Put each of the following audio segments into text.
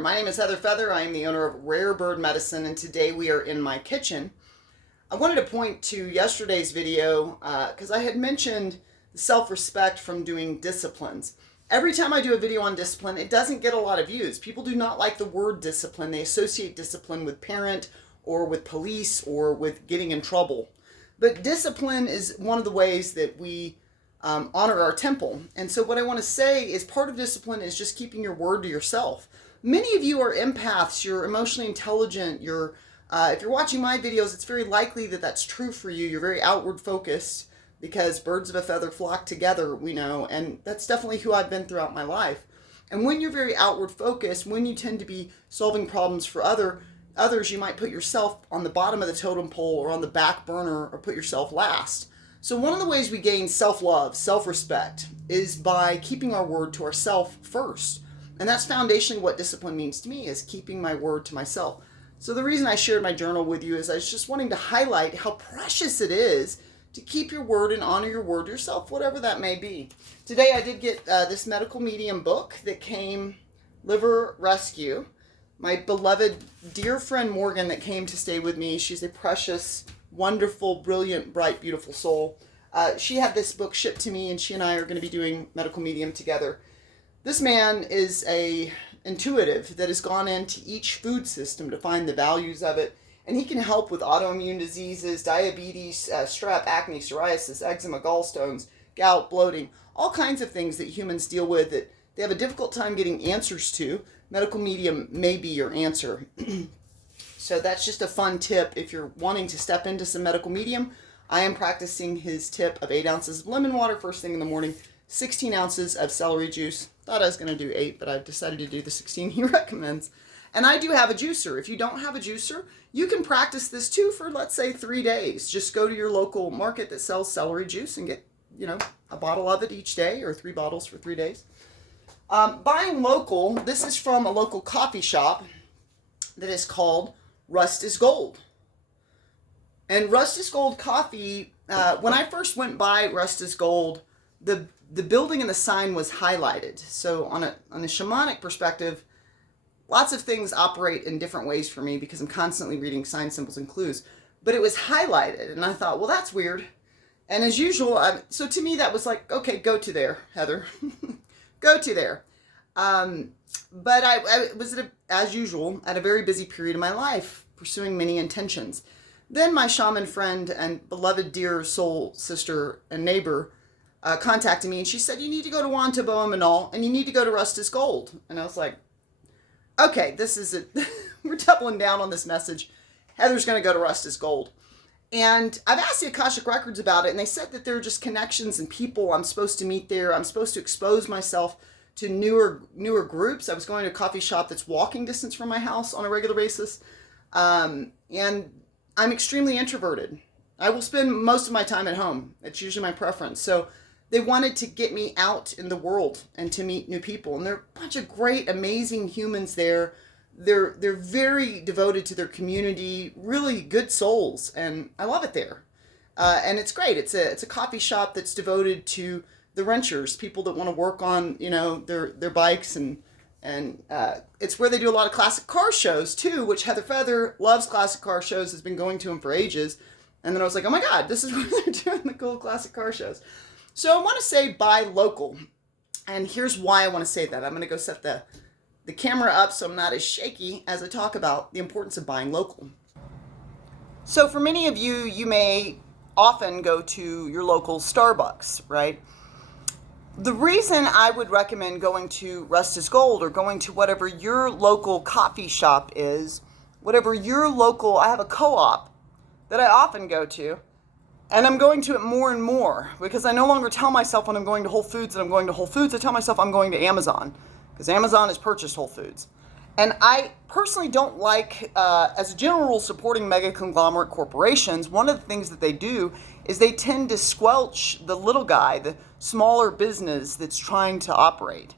there. My name is Heather Feather. I am the owner of Rare Bird Medicine, and today we are in my kitchen. I wanted to point to yesterday's video because I had mentioned the self-respect from doing disciplines. Every time I do a video on discipline, it doesn't get a lot of views. People do not like the word discipline. They associate discipline with parent or with police or with getting in trouble. But discipline is one of the ways that we honor our temple. And so what I want to say is part of discipline is just keeping your word to yourself. Many of you are empaths. You're emotionally intelligent. If you're watching my videos, it's very likely that that's true for you. You're very outward focused because birds of a feather flock together, we know, and that's definitely who I've been throughout my life. And when you're very outward focused, when you tend to be solving problems for others, you might put yourself on the bottom of the totem pole or on the back burner or put yourself last. So one of the ways we gain self-love, self-respect, is by keeping our word to ourselves first. And that's foundationally what discipline means to me, is keeping my word to myself. So the reason I shared my journal with you is I was just wanting to highlight how precious it is to keep your word and honor your word to yourself, whatever that may be. Today I did get this medical medium book that came, Liver Rescue. My beloved dear friend Morgan that came to stay with me, she's a precious, wonderful, brilliant, bright, beautiful soul. She had this book shipped to me, and she and I are going to be doing medical medium together. This man is a intuitive that has gone into each food system to find the values of it, and he can help with autoimmune diseases, diabetes, strep, acne, psoriasis, eczema, gallstones, gout, bloating, all kinds of things that humans deal with that they have a difficult time getting answers to. Medical medium may be your answer. So that's just a fun tip if you're wanting to step into some medical medium. I am practicing his tip of 8 ounces of lemon water first thing in the morning, 16 ounces of celery juice. Thought I was going to do 8, but I've decided to do the 16 he recommends. And I do have a juicer. If you don't have a juicer, you can practice this too for, let's say, 3 days. Just go to your local market that sells celery juice and get, a bottle of it each day, or 3 bottles for 3 days. Buying local, this is from a local coffee shop that is called Rust is Gold. And Rust is Gold coffee, when I first went by Rust is Gold, the building and the sign was highlighted. So on a shamanic perspective, lots of things operate in different ways for me because I'm constantly reading sign symbols and clues. But it was highlighted, and I thought, well, that's weird. And as usual, so to me that was like, okay, go to there, Heather. Go to there. But I was, as usual, at a very busy period of my life, pursuing many intentions. Then my shaman friend and beloved dear soul sister and neighbor contacted me, and she said, you need to go to Wantabo and Manal, and you need to go to Rust is Gold. And I was like, okay, this is it. We're doubling down on this message. Heather's going to go to Rust is Gold. And I've asked the Akashic Records about it, and they said that there are just connections and people I'm supposed to meet there. I'm supposed to expose myself to newer groups. I was going to a coffee shop that's walking distance from my house on a regular basis. And I'm extremely introverted. I will spend most of my time at home. It's usually my preference. So they wanted to get me out in the world and to meet new people. And there are a bunch of great, amazing humans there. They're very devoted to their community, really good souls, and I love it there. And it's great. It's a coffee shop that's devoted to the renters, people that want to work on their bikes, and it's where they do a lot of classic car shows too, which Heather Feather loves. Classic car shows, has been going to them for ages. And then I was like, oh my God, this is where they're doing the cool classic car shows. So I want to say buy local, and here's why I want to say that. I'm going to go set the camera up so I'm not as shaky as I talk about the importance of buying local. So for many of you, you may often go to your local Starbucks, right? The reason I would recommend going to Rust is Gold or going to whatever your local coffee shop is, whatever your local, I have a co-op that I often go to, and I'm going to it more and more because I no longer tell myself when I'm going to Whole Foods that I'm going to Whole Foods. I tell myself I'm going to Amazon because Amazon has purchased Whole Foods. And I personally don't like, as a general rule, supporting mega conglomerate corporations. One of the things that they do is they tend to squelch the little guy, the smaller business that's trying to operate.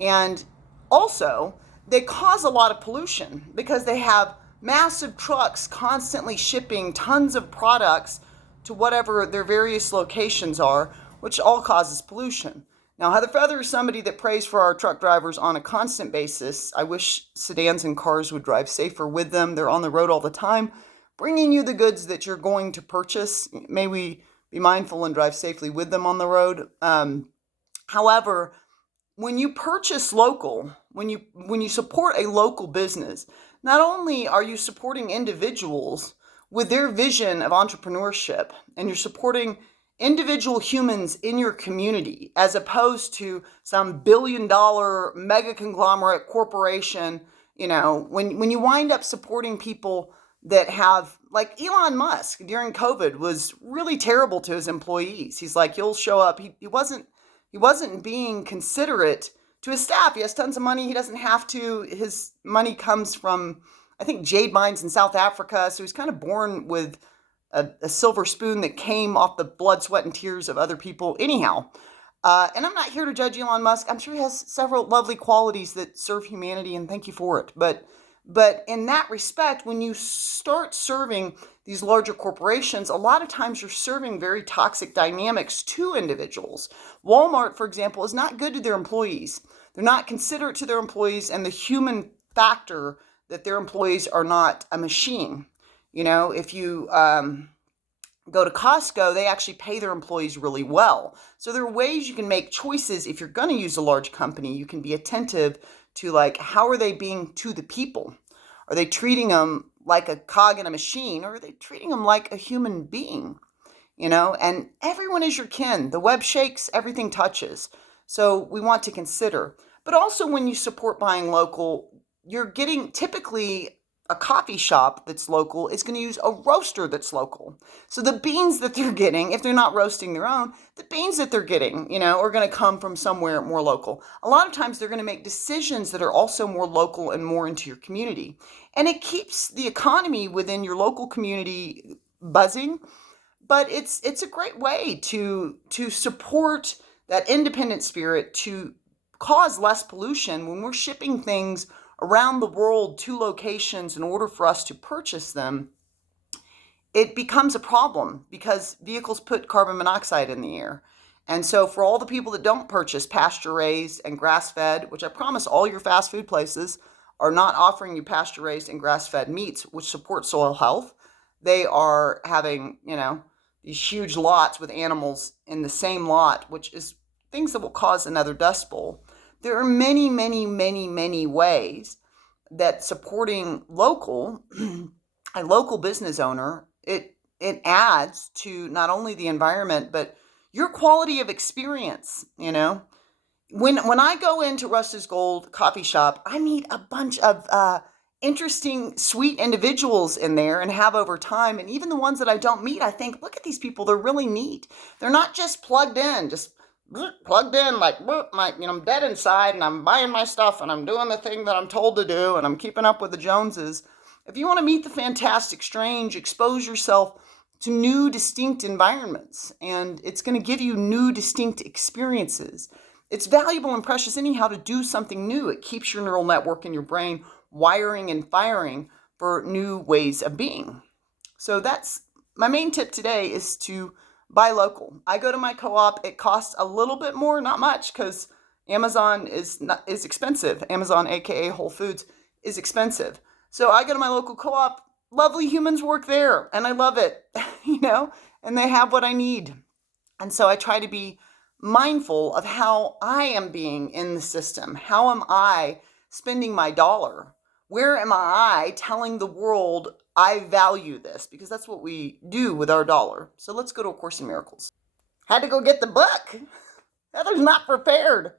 And also, they cause a lot of pollution because they have massive trucks constantly shipping tons of products to whatever their various locations are, which all causes pollution. Now, Heather Feather is somebody that prays for our truck drivers on a constant basis. I wish sedans and cars would drive safer with them. They're on the road all the time, bringing you the goods that you're going to purchase. May we be mindful and drive safely with them on the road. However, when you purchase local, when you support a local business, not only are you supporting individuals with their vision of entrepreneurship, and you're supporting individual humans in your community as opposed to some billion-dollar mega conglomerate corporation. When you wind up supporting people that have, like Elon Musk during COVID was really terrible to his employees. He's like, you'll show up. He wasn't being considerate to his staff. He has tons of money. He doesn't have to. His money comes from, I think, jade mines in South Africa. So he's kind of born with a silver spoon that came off the blood, sweat, and tears of other people. Anyhow, and I'm not here to judge Elon Musk. I'm sure he has several lovely qualities that serve humanity, and thank you for it. But in that respect, when you start serving these larger corporations, a lot of times you're serving very toxic dynamics to individuals. Walmart, for example, is not good to their employees. They're not considerate to their employees and the human factor that their employees are not a machine. If you go to Costco, they actually pay their employees really well. So there are ways you can make choices. If you're going to use a large company, you can be attentive to, like, how are they being to the people? Are they treating them like a cog in a machine, or are they treating them like a human being? And everyone is your kin. The web shakes, everything touches. So we want to consider. But also, when you support buying local, you're getting typically a coffee shop that's local is going to use a roaster that's local. So the beans that they're getting, if they're not roasting their own, the beans that they're getting, are going to come from somewhere more local. A lot of times they're going to make decisions that are also more local and more into your community. And it keeps the economy within your local community buzzing. But it's a great way to support that independent spirit, to cause less pollution when we're shipping things around the world to locations in order for us to purchase them. It becomes a problem because vehicles put carbon monoxide in the air. And so for all the people that don't purchase pasture-raised and grass-fed, which I promise all your fast food places are not offering you pasture-raised and grass-fed meats, which support soil health. They are having, these huge lots with animals in the same lot, which is things that will cause another Dust Bowl. There are many, many, many, many ways that supporting local, a local business owner, it adds to not only the environment, but your quality of experience. When I go into Russ's Gold coffee shop, I meet a bunch of interesting, sweet individuals in there and have over time. And even the ones that I don't meet, I think, look at these people. They're really neat. They're not just plugged in, like I'm dead inside and I'm buying my stuff and I'm doing the thing that I'm told to do and I'm keeping up with the Joneses. If you want to meet the fantastic, strange, expose yourself to new, distinct environments, and it's going to give you new, distinct experiences. It's valuable and precious anyhow to do something new. It keeps your neural network in your brain wiring and firing for new ways of being. So that's my main tip today, is to buy local. I go to my co-op. It costs a little bit more, not much, because Amazon is expensive. Amazon, aka Whole Foods, is expensive. So I go to my local co-op. Lovely humans work there, and I love it, and they have what I need. And so I try to be mindful of how I am being in the system. How am I spending my dollar? Where am I telling the world I value this? Because that's what we do with our dollar. So let's go to A Course in Miracles. Had to go get the book. Heather's not prepared.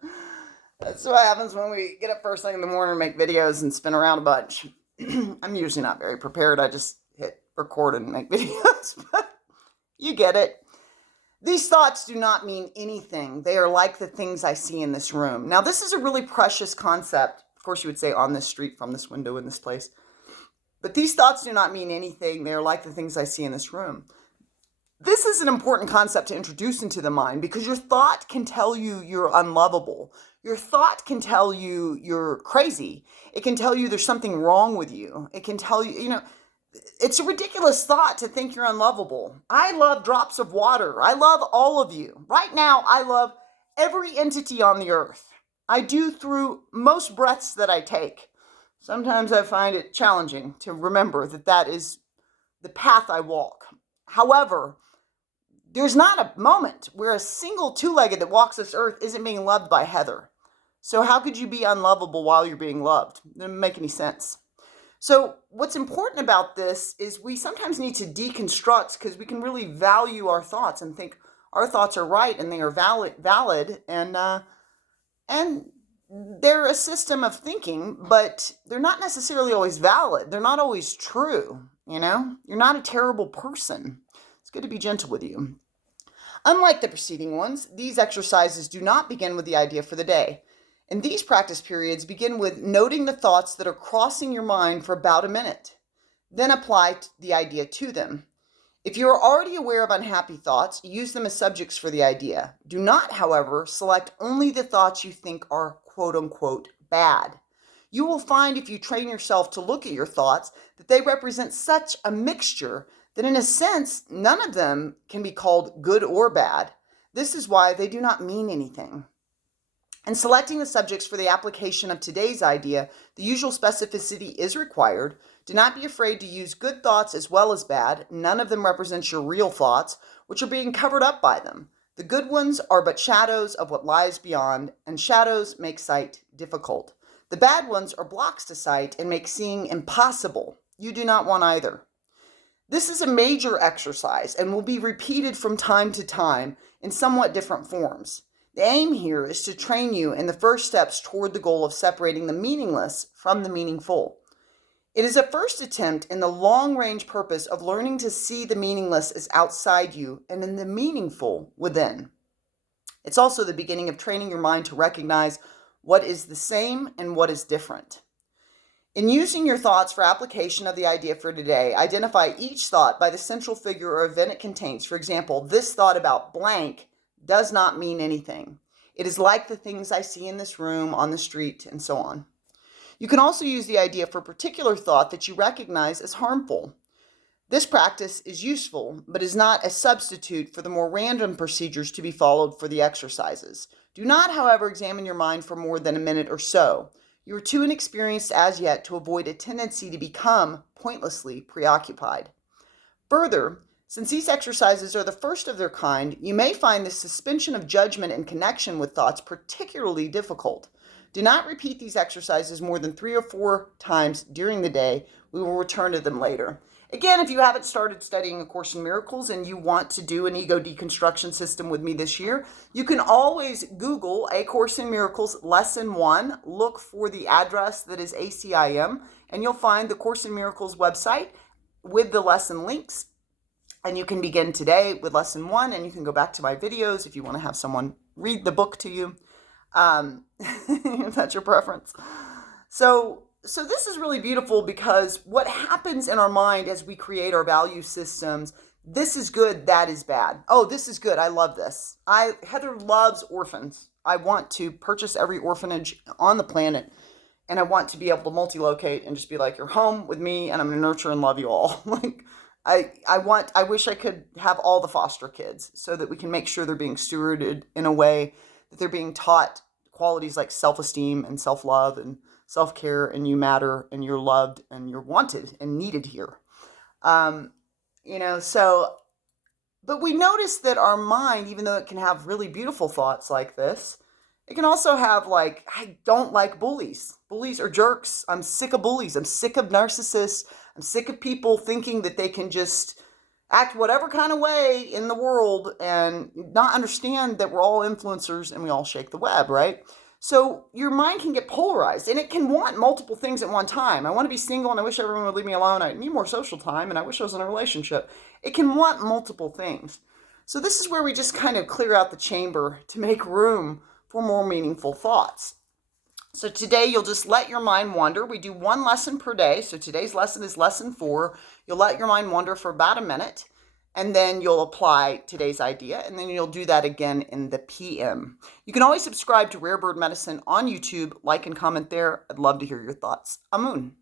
That's what happens when we get up first thing in the morning and make videos and spin around a bunch. I'm usually not very prepared. I just hit record and make videos, but you get it. These thoughts do not mean anything. They are like the things I see in this room. Now, this is a really precious concept. Of course, you would say on this street, from this window, in this place. But these thoughts do not mean anything. They are like the things I see in this room. This is an important concept to introduce into the mind, because your thought can tell you you're unlovable. Your thought can tell you you're crazy. It can tell you there's something wrong with you. It can tell you, it's a ridiculous thought to think you're unlovable. I love drops of water. I love all of you. Right now, I love every entity on the earth. I do through most breaths that I take. Sometimes I find it challenging to remember that that is the path I walk. However, there's not a moment where a single two-legged that walks this earth isn't being loved by Heather. So how could you be unlovable while you're being loved? It doesn't make any sense. So what's important about this is we sometimes need to deconstruct, because we can really value our thoughts and think our thoughts are right and they are valid, and they're a system of thinking, but they're not necessarily always valid. They're not always true. You're not a terrible person. It's good to be gentle with you. Unlike the preceding ones, these exercises do not begin with the idea for the day. And these practice periods begin with noting the thoughts that are crossing your mind for about a minute. Then apply the idea to them. If you are already aware of unhappy thoughts, use them as subjects for the idea. Do not, however, select only the thoughts you think are quote-unquote bad. You will find, if you train yourself to look at your thoughts, that they represent such a mixture that in a sense, none of them can be called good or bad. This is why they do not mean anything. In selecting the subjects for the application of today's idea, the usual specificity is required. Do not be afraid to use good thoughts as well as bad. None of them represents your real thoughts, which are being covered up by them. The good ones are but shadows of what lies beyond, and shadows make sight difficult. The bad ones are blocks to sight and make seeing impossible. You do not want either. This is a major exercise and will be repeated from time to time in somewhat different forms. The aim here is to train you in the first steps toward the goal of separating the meaningless from the meaningful. It is a first attempt in the long-range purpose of learning to see the meaningless as outside you and in the meaningful within. It's also the beginning of training your mind to recognize what is the same and what is different. In using your thoughts for application of the idea for today, identify each thought by the central figure or event it contains. For example, this thought about blank does not mean anything. It is like the things I see in this room, on the street, and so on. You can also use the idea for a particular thought that you recognize as harmful. This practice is useful, but is not a substitute for the more random procedures to be followed for the exercises. Do not, however, examine your mind for more than a minute or so. You are too inexperienced as yet to avoid a tendency to become pointlessly preoccupied. Further, since these exercises are the first of their kind, you may find the suspension of judgment in connection with thoughts particularly difficult. Do not repeat these exercises more than 3 or 4 times during the day. We will return to them later. Again, if you haven't started studying A Course in Miracles and you want to do an ego deconstruction system with me this year, you can always Google A Course in Miracles Lesson 1, look for the address that is ACIM, and you'll find the Course in Miracles website with the lesson links. And you can begin today with Lesson 1, and you can go back to my videos if you want to have someone read the book to you, if that's your preference. So this is really beautiful, because what happens in our mind as we create our value systems, this is good, that is bad. Oh, this is good, I love this. Heather loves orphans. I want to purchase every orphanage on the planet, and I want to be able to multi-locate and just be like, you're home with me, and I'm going to nurture and love you all. Like, I wish I could have all the foster kids so that we can make sure they're being stewarded in a way that they're being taught qualities like self-esteem and self-love and self-care, and you matter, and you're loved, and you're wanted and needed here. But we notice that our mind, even though it can have really beautiful thoughts like this, it can also have like, I don't like bullies. Bullies are jerks. I'm sick of bullies. I'm sick of narcissists. I'm sick of people thinking that they can just act whatever kind of way in the world and not understand that we're all influencers and we all shake the web, right? So your mind can get polarized, and it can want multiple things at one time. I want to be single, and I wish everyone would leave me alone. I need more social time, and I wish I was in a relationship. It can want multiple things. So this is where we just kind of clear out the chamber to make room for more meaningful thoughts. So today you'll just let your mind wander. We do 1 lesson per day. So today's lesson is lesson 4. You'll let your mind wander for about a minute, and then you'll apply today's idea, and then you'll do that again in the PM. You can always subscribe to Rare Bird Medicine on YouTube, like and comment there. I'd love to hear your thoughts. Amun.